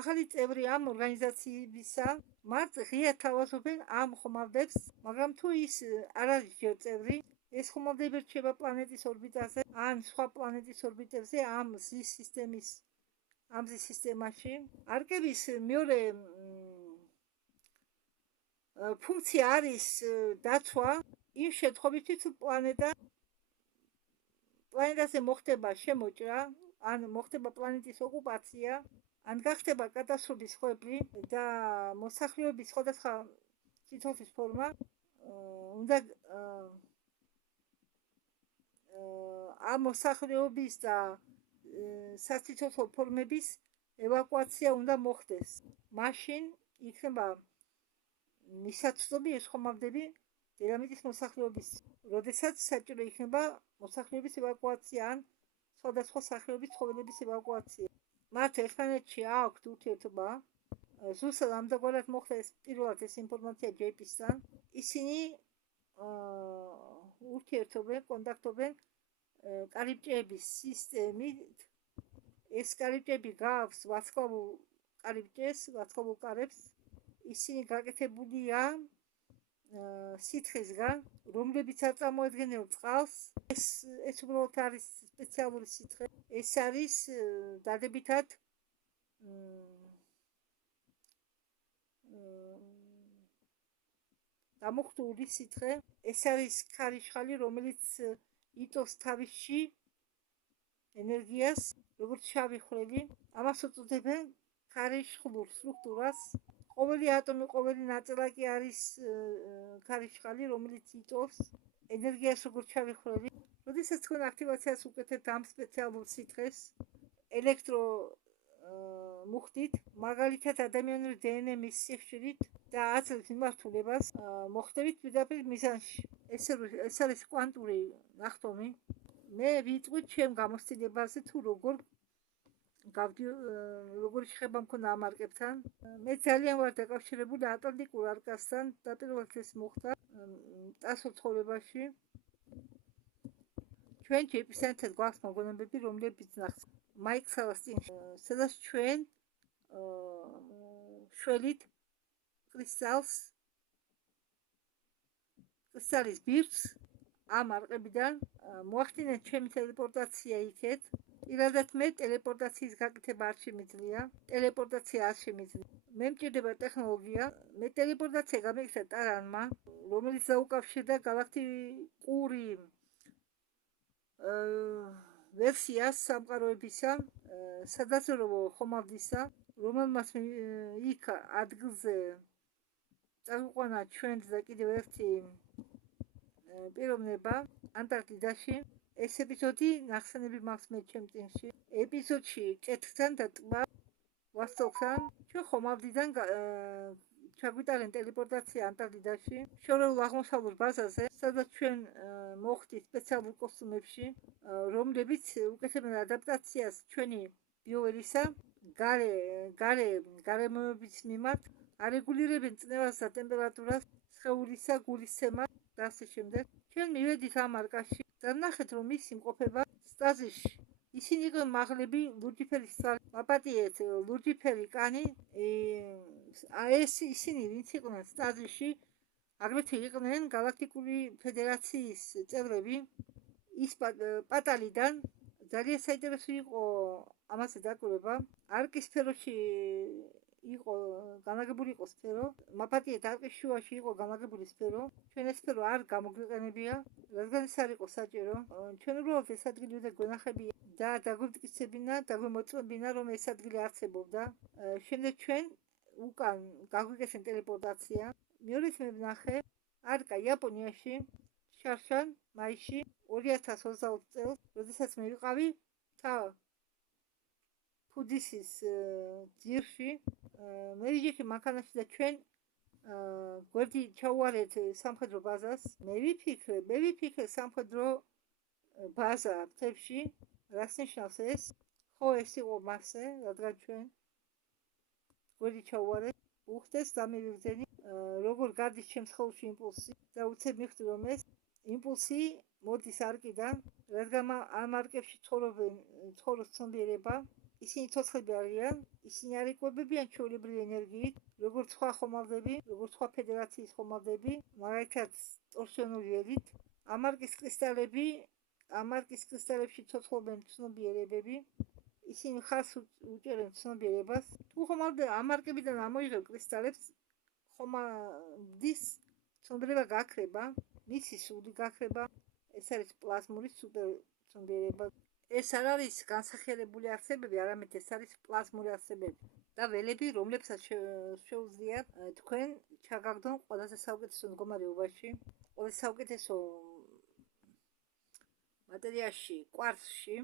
ახალი წევრი ამ ორგანიზაციისა, მათ ღიად თავაზობენ ამ ხომალდებს, მაგრამ თუ ის არ არის ჯერ წევრი, ეს ხომალდები რჩება პლანეტის ორბიტაზე, ან სხვა პლანეტის ორბიტებზე, ამ მზის სისტემაში. არკების მეორე ფუნქცია არის დაცვა იმ შემთხვევაში, თუ პლანეტაზე მოხდება შემოჭრა, ან მოხდება პლანეტის ოკუპაცია, ან გახდება კატასტროფის ხვეპლი და მოსახლეობის სხვადასხვა სიტუაციის ფორმა უნდა ამ მოსახლეობის და სასიცოცხლო ფორმების ევაკუაცია უნდა მოხდეს. მაშინ იქნება მისაცდომი ეს ხომალდები დედამიწის მოსახლეობის, როდესაც საჭირო იქნება მოსახლეობის ევაკუაცია ან სხვადასხვა სახეობის ცხოველების ევაკუაცია. მათ ერთმანეთში აქვთ ურთიერთობა. ზუსტად ამდაგვარად მოხდა ეს პირველად ეს ინფორმაცია JP-სთან. ისინი ურთიერთობენ, კონტაქტობენ კარიბჭეების სისტემით. ეს კარიბჭეები გააქვს ვარსკვლავურ კარებს. ისინი გაკეთებულია სითხისგან, რომლებიც არ წარმოადგენენ წყალს. ეს უბრალოდ არის სპეციალური სითხე. ეს არის დადებითად დამუხტული სითხე. ეს არის ქარიშხალი, რომელიც იწვევს თავისში ენერგიას, როგორც შავი ხვრელი. ამას უწოდებენ ქარიშხლურ სტრუქტურას. ყოველი ატომი, ყოველი ნაწილაკი არის ქარიშხალი, რომელიც იწვევს ენერგიას როგორც შავი ხვრელი. როდესაც თქვენ აქტივაციას უკეთებთ ამ სპეციალურ სითხეს ელექტრომუხტით, მაგალითად ადამიანური დნმ-ის სიხშირით და აძლევს მიმართულებას, მოხდებით პირდაპირ მიზანში. ეს არის კვანტური ნახტომი. მე ვიტყვით ჩემ გამოცდილებაზე თუ როგორი შეხება მქონდა ამ არკებთან. მე ძალიან ვარ დაკავშირებული ატლანტიკურ არკასთან და პირველად ეს მოხდა წასულ ცხოვრებაში. ჩვენ JP-სთან ერთად გვაქვს მოგონებები, რომლებიც ნახს მაიკ სალასტინში, სადაც ჩვენ შველით კრისტალის ბირთვს ამ არყებიდან მოახდინეთ ჩემი ტელეპორტაცია იქეთ. პირადად მე ტელეპორტაციის გაკეთება არ შემიძლია. მე მჭირდება ტექნოლოგია. მე ტელეპორტაცია გამეკეთა ტარანმა, რომელიც დაუკავშირდა გალაქტიკური ვერსიას სამყაროებისა, სადაზვერვო ხომალდისა, რომელმაც იქ ადგილზე წაუყვანა ჩვენს და კიდევ ერთი პიროვნება ანტარქტიდაში. ეს ეპიზოდი ნახსენები მაქვს მე ჩემ წინში. ეპიზოდში კეთთან და ტბა ვასტოკთან ჩვენ ხომალდიდან ჩაგვიტარენ ტელეპორტაცია ანტარქტიდაში, შორეულ აღმოსავლურ ბაზაზე, სადაც ჩვენ მოხდით სპეციალურ კოსტუმებში, რომლებიც უკეთებენ ადაპტაციას ჩვენი ბიოველისა გარემოების მიმართ, არეგულირებენ წნევას და ტემპერატურას, სხეულისა, გულისცემას და ასე შემდეგ. ჩვენ მივედით ამ არკაში და ნახეთ, რომ ის იმყოფება სტაზისში. ისინი იყვნენ მაღლები, ლურჯიფერი თვალი, მაპატიეთ, ლურჯიფერი კანი, ეს ისინი ვინც იყვნენ სტაზისში, აგრეთვე იყვნენ galaktikuri ფედერაციის წევრები. ის პატალიდან ძალიან საინტერესო იყო ამაზე დაკვირვება. არკის სფეროში იყო განლაგებული იყო სფერო, მაპატიეთ არკის შუაში იყო განლაგებული სფერო. ჩვენ ეს სფერო არ გამოგვიყენებია, რადგან ეს არ იყო საჭირო. ჩვენ უბრალოდ ეს ადგილი უნდა გვენახებია და დაგვიმტკიცებინა, დაგვემოწმებინა, რომ ეს ადგილი არსებობდა. შემდეგ ჩვენ უკან გაგვიკეთეთ ტელეპორტაცია. მეორედ მე ვნახე არკა იაპონიაში, შარშან, მაისში 2020 წელს, როდესაც მე ვიყავი ფუდისის ძირში, მე ვიჯექი მანქანაში და ჩვენ გვერდი ჩავუარეთ სამხედრო ბაზას. მე ვიფიქრე სამხედრო ბაზა მთებში, რას ნიშნავს ეს? ხო, ეს იყო მასე, რადგან ჩვენ გვერდი ჩავუარეთ, უხდეს და მე ვიგრძენი, როგორ გადის ჩემს ხელში იმპულსი და უცებ მივხვდი, რომ ეს იმპულსი მოდის არკიდან, რადგან ამ არკებში ცხოვრობს ცნობიერება. ისინი ცოცხლები არიან, ისინი არ იკვებებიან ჩვეულებრივი ენერგიით, როგორც სხვა ხომალდები, როგორც სხვა ფედერაციის ხომალდები, მაგალითად ტორსიონული ველით. ამ არკის კრისტალებში ცოცხლობენ ცნობიერებები, ისინი ხარს უჭერენ ცნობიერებას. თუ ხომალდი ამ არკებიდან ამოიღებ კრისტალებს, ხომალდის ცნობიერება გაქრება, მისი სული გაქრება, ეს არის პლაზმური სუპერ ცნობიერება. ეს არ არის განსახიერებული არსებები, არამედ ეს არის პლაზმური არსებები და ველები, რომლებსაც შეუძლიათ თქვენ ჩაგაგდონ ყველაზე საუკეთესო მდგომარეობაში, ყველაზე საუკეთესო მატერიაში, კვარცში.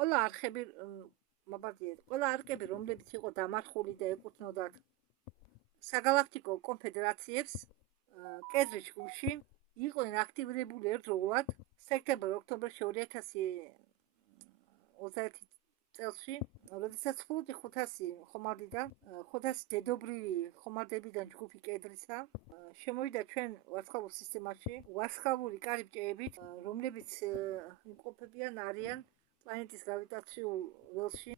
ყველა არკები, რომლებიც იყო დამარხული და ეკუთვნოდათ საგალაქტიკო კონფედერაციებს, კედრის ჯგუფში, იყვნენ აქტივირებული ერთდროულად სექტემბერ-ოქტომბერში 2021 წელსში, როდესაც მხოლოდ 500 ხომალდიდან, 500 დედობრივი ხომალდებიდან ჯგუფი კედრისა შემოვიდა ჩვენ ვარსკვლავურ სისტემაში, ვარსკვლავური კარიბჭეებით, რომლებიც იმყოფებიან არიან პლანეტის გრავიტაციულ ველში,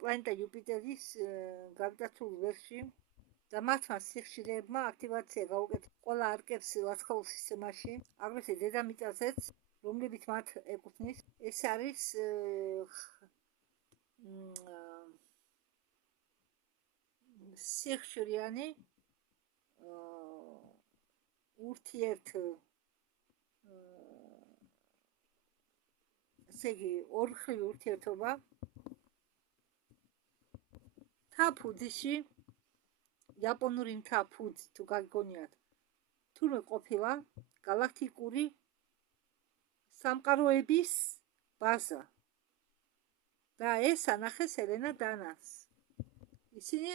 პლანეტა იუპიტერის გრავიტაციულ ველში და მათმა სიხშირეებმა აქტივაცია გაუკეთეს ყველა არკებს ვარსკვლავურ სისტემაში, აგრეთვე დედამიწაზეც, რომლებიც მათ ეკუთვნის. ეს არის სიხშირიანი ორმხრივი ურთიერთობა მთა ფუდისში, იაპონური მთა ფუდს თუ გაგონიათ, თურმე ყოფილა galaktikuri სამყაროების ბაზა და ეს ანახეს ელენა დანას. ისინი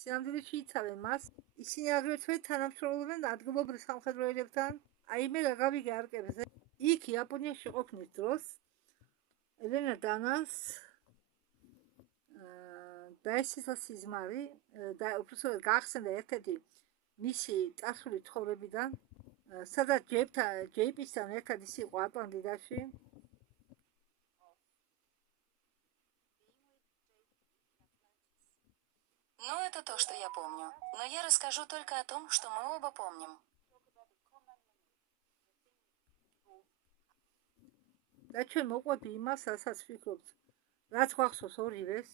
სინამდვილეში იცავენ მას, ისინი აგრეთვე თანამშრომლობენ ადგილობრივ სამხედროელებთან. აი მე რა გავიგე არკებზე, იქ იაპონიაში ყოფნის დროს ელენა დანას დაესწრა სიზმარი და უბრალოდ გაახსენდა ერთ-ერთი მისი წასული ცხოვრებიდან, სადაც ჯეიპისთან ერთად ის იყო ატლანტიდაში. Ну, это то, что я помню. Но я расскажу только о том, что мы оба помним. და ჩვენ მოყვები იმას, რასაც ვფიქრობთ, რაც გვახსოვს ორივეს.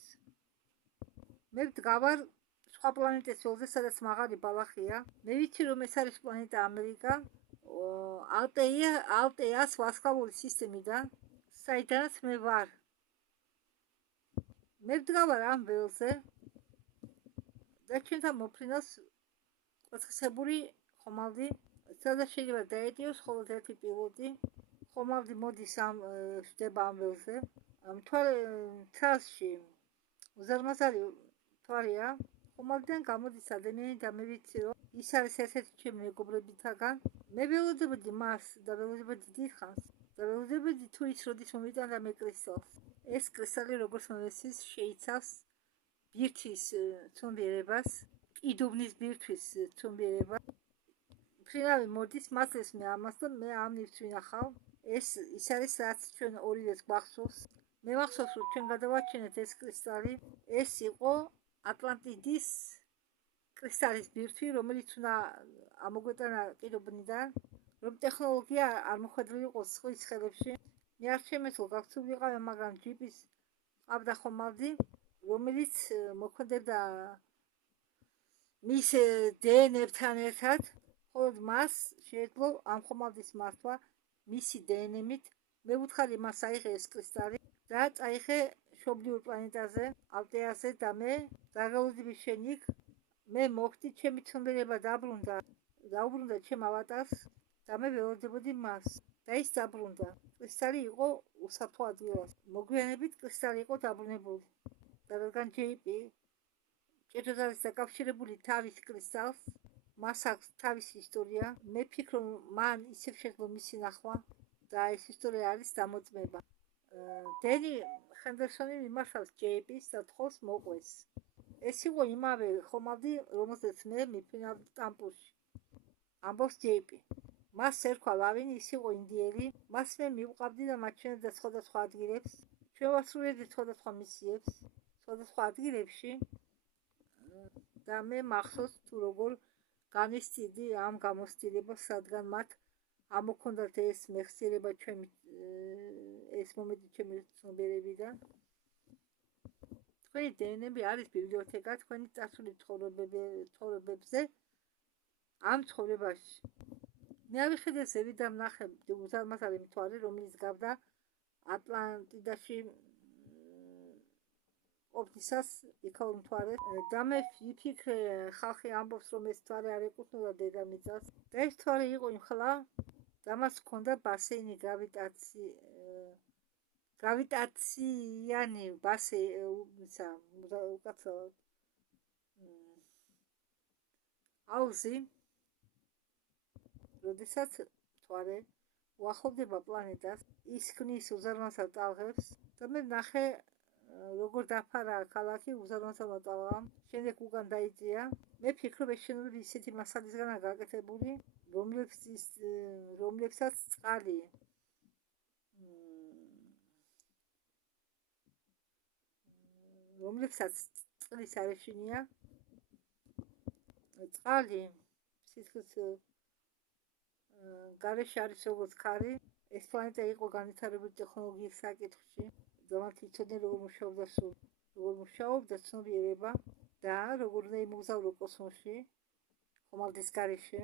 მე ვდგავარ სხვა პლანეტის ველზე, სადაც მაღალი ბალახია. მე ვიცი, რომ ეს არის პლანეტა ამერიკა, ალტეას ვარსკვლავური სისტემიდან, საიდანაც მე ვარ. მე ვდგავარ ამ ველზე და ჩვენთან მოფრინავს კვეცხისებური ხომალდი, სადაც შეიძლება დაეტიოს მხოლოდ ერთი პილოტი. ხომალდი მოდის ხდება ამ ველზე. მთაში უზარმაზარი მთვარია, ხომალდიდან გამოდის ადამიანი და მე ვიცი, რომ ის არის ერთ-ერთი ჩემი მეგობრებისგან. მე ველოდებოდი მას და ველოდებოდი დიდხანს და ველოდებოდი თუ ის როდის მომიტანდა მე კრისტალს. ეს კრისტალი, როგორც მოვესწრის, შეიცავს ბირთვის ცნობიერებას, კიდუბნის ბირთვის ცნობიერებას. მფრინავი მოდის, მასწრებს მე ამას და მე ამ ნივთს ვინახავ. ეს ის არის, რაც ჩვენ ორივეს გვახსოვს. მე მახსოვს, რომ ჩვენ გადავაჩინეთ ეს კრისტალი. ეს იყო ატლანტიდის კრისტალის ბირთვი, რომელიც უნდა ამოგვეტანა კიდუბნიდან, რომ ტექნოლოგია არ მოხვედრილი იყოს სხვის ხელებში. მე არ შემეძლო გაქცეულიყავი, მაგრამ ჯიპის ყავდა ხომალდი, რომელიც მოქმედებდა მის დნმ-თან ერთად, ხოლო მას შეეძლო ამ ხომალდის მართვა მისი დნმ-ით. მე ვუთხარი მას აიღე ეს კრისტალი და წაიღე მშობლიურ პლანეტაზე, ალტეაზე და მე დაგავდები შენ იქ. მე მოვხდი, ჩემი ცნობიერება დაუბრუნდა ჩემ ავატარს და მე ველოდებოდი მას და ის დაბრუნდა. კრისტალი იყო უსაფრთხო ადგილას. მოგვიანებით კრისტალი იყო დაბრუნებული და რადგან ჯეიპი ჭირდოდ არის დაკავშირებული თავის კრისტალს, მას აქვს თავისი ისტორია. მე ვფიქრობ, მან ისევ შეძლო მისი ნახვა და ეს ისტორია არის დამოწმება. დენი ჰენდერსონი მიმართავს ჯეიპის და თხოვს მოყვეს. ეს იყო იმავე ხომალდი, რომელზეც მე მიფრინავდი ტამპულში. ამბობს ჯეიპი. მას ერქვა ლავინი, ის იყო ინდიელი. მას მე მივყავდი და მაჩვენებდა სხვადასხვა ადგილებს. ჩვენ ვასრულებდით სხვადასხვა მისიებს, სხვადასხვა ადგილებში და მე მახსოვს თუ როგორ განვისწირდი ამ გამოცდილებას, რადგან მათ ამოქონდათ ეს მეხსიერება ჩემი ეს მომენტი ჩემი ცნობიერებიდან. თქვენი დნმ არის ბიბლიოთეკა თქვენი წარსული ცხოვრებებზე ამ ცხოვრებაში. მე ავიხედე ზევი და ვნახე უზარმაზარი მთვარე, რომელიც გავდა ატლანტიდაში ყოფნისას იქაურ მთვარეს და მე ვიფიქრე, ხალხი ამბობს, რომ ეს მთვარე არ ეკუთვნოდა დედამიწას და ეს მთვარე იყო იმხლა და მას ჰქონდა ბასეინი გრავიტაციანი უკაცრავად აუზი, როდესაც მთვარე უახლოვდება პლანეტას, ის ქმნის უზარმაზარ ტალღებს და მე ვნახე როგორ დაფარა ქალაქი უზარმაზარმა ტალღამ, შემდეგ უკან დაიწია. მე ვფიქრობ, ეს შენობები ისეთი მასალისგანაა გაკეთებული, რომლებსაც წყლის არ ეშინია. წყალი სითხის გარეშე არის როგორც ქარი. ეს პლანეტა იყო განვითარებული ტექნოლოგიის საკითხში და მათ იცოდნენ როგორ მუშაობდა ცნობიერება და როგორ უნდა იმოგზაურო კოსმოსში ხომალდის გარეშე.